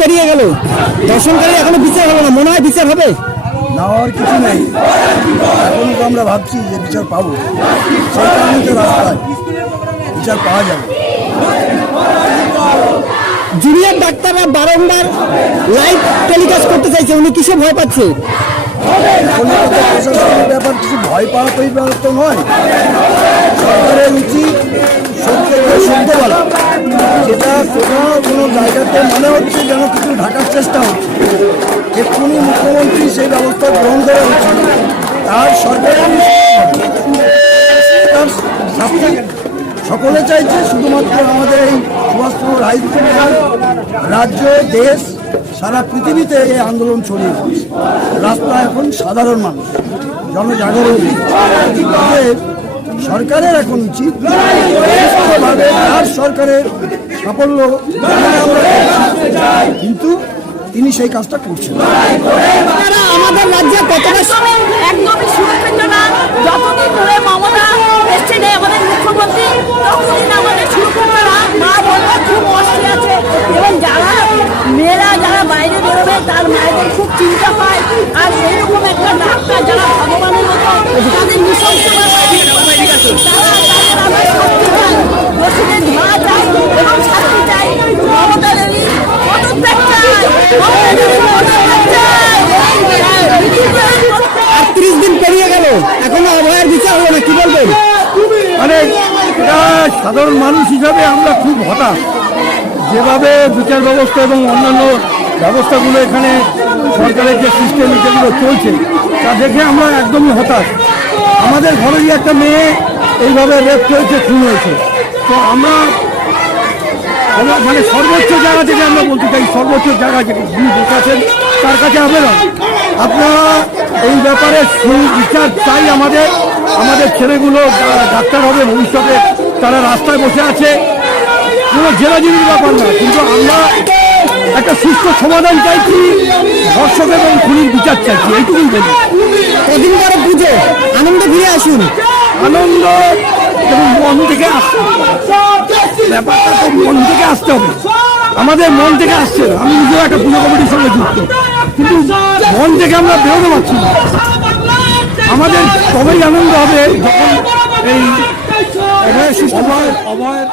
পেরিয়ে গেল, দর্শনকারী এখনো বিচার হলো না, মনে হয় বিচার হবে? না হওয়ার কিছু নেই, এখন তো আমরা ভাবছি যে বিচার পাবো, সেই কারণে তো রাস্তায় বিচার পাওয়া যাবে। জুনিয়র ডাক্তাররা বারংবার লাইভ টেলিকাস্ট করতে চাইছে, উনি কিসে ভয় পাচ্ছে? প্রশাসনের ব্যাপার কিছু ভয় পাওয়া তো নয়, সরকারের উচিত সত্যকে সত্য বলা, যেটা কোনো জায়গাতে মনে হচ্ছে যেন কিছু ঢাকার চেষ্টা হচ্ছে, এক্ষুনি মুখ্যমন্ত্রী সেই ব্যবস্থা গ্রহণ করা উচিত। তার সরকারের তার শাস্তি সকলে চাইছে, শুধুমাত্র আমাদের এই সুভাষচন্দ্র রাজনীতি রাজ্য, দেশ, সারা পৃথিবীতে এই আন্দোলন ছড়িয়ে পড়ছে। রাস্তা এখন সাধারণ মানুষ, জনজাগরণ। সরকারের এখন উচিত তার সরকারের সাফল্য কিন্তু তিনি সেই কাজটা করছেন। আমাদের রাজ্যে কতটা একদমই সুরক্ষিত না, যতদিন ধরে মমতা এসছে আমাদের মুখ্যমন্ত্রী, ততদিন আমাদের সুরক্ষিত না। মা বোনরা খুব কষ্টে আছে এবং যারা মেয়েরা যারা বাইরে বেরোবে তার মায়েদের খুব চিন্তা পায়। আর সেইরকম একটা ডাক্তার যারা ভগবানের মতো তাদের নৃশংস দোষীদের ধরা চাই এবং শাস্তি চাই। মমতা দেবী পদত্যাগ চাই, মমতা দেবী পদত্যাগ চাই। 38 দিন পেরিয়ে গেল, এখনো অভয়ের বিচার হলো না, কি বলবেন? মানে এটা সাধারণ মানুষ হিসাবে আমরা খুব হতাশ, যেভাবে বিচার ব্যবস্থা এবং অন্যান্য ব্যবস্থাগুলো এখানে সরকারের যে সিস্টেম যেগুলো চলছে তা দেখে আমরা একদমই হতাশ। আমাদের ঘরেরই একটা মেয়ে এইভাবে রেপ হয়েছে, খুন হয়েছে। তো আমরা মানে সর্বোচ্চ জায়গা থেকে আমরা বলতে চাই, সর্বোচ্চ জায়গা থেকে যিনি বসেছেন তার কাছে আবেদন, আপনারা এই ব্যাপারে সুবিচার চাই। আমাদের ছেলেগুলো ডাক্তার হবে ভবিষ্যতে, তারা রাস্তায় বসে আছে, কোনো জেলাজুরির ব্যাপার না, কিন্তু আমরা একটা সুস্থ সমাধান চাইছি, ধর্ষক এবং খুনির বিচার চাইছি, এইটুকুই বলি। কদিন পরে পুজো, আনন্দ ফিরে আসুন। আনন্দ এবং মন থেকে আসছে, ব্যাপারটা তো মন থেকে আসতে হবে, আমাদের মন থেকে আসছে না। আমি নিজেও একটা পুজো কমিটির সঙ্গে যুক্ত, কিন্তু মন থেকে আমরা বেরোতে পারছি না। আমাদের তবেই আনন্দ হবে যখন এই অভয়ের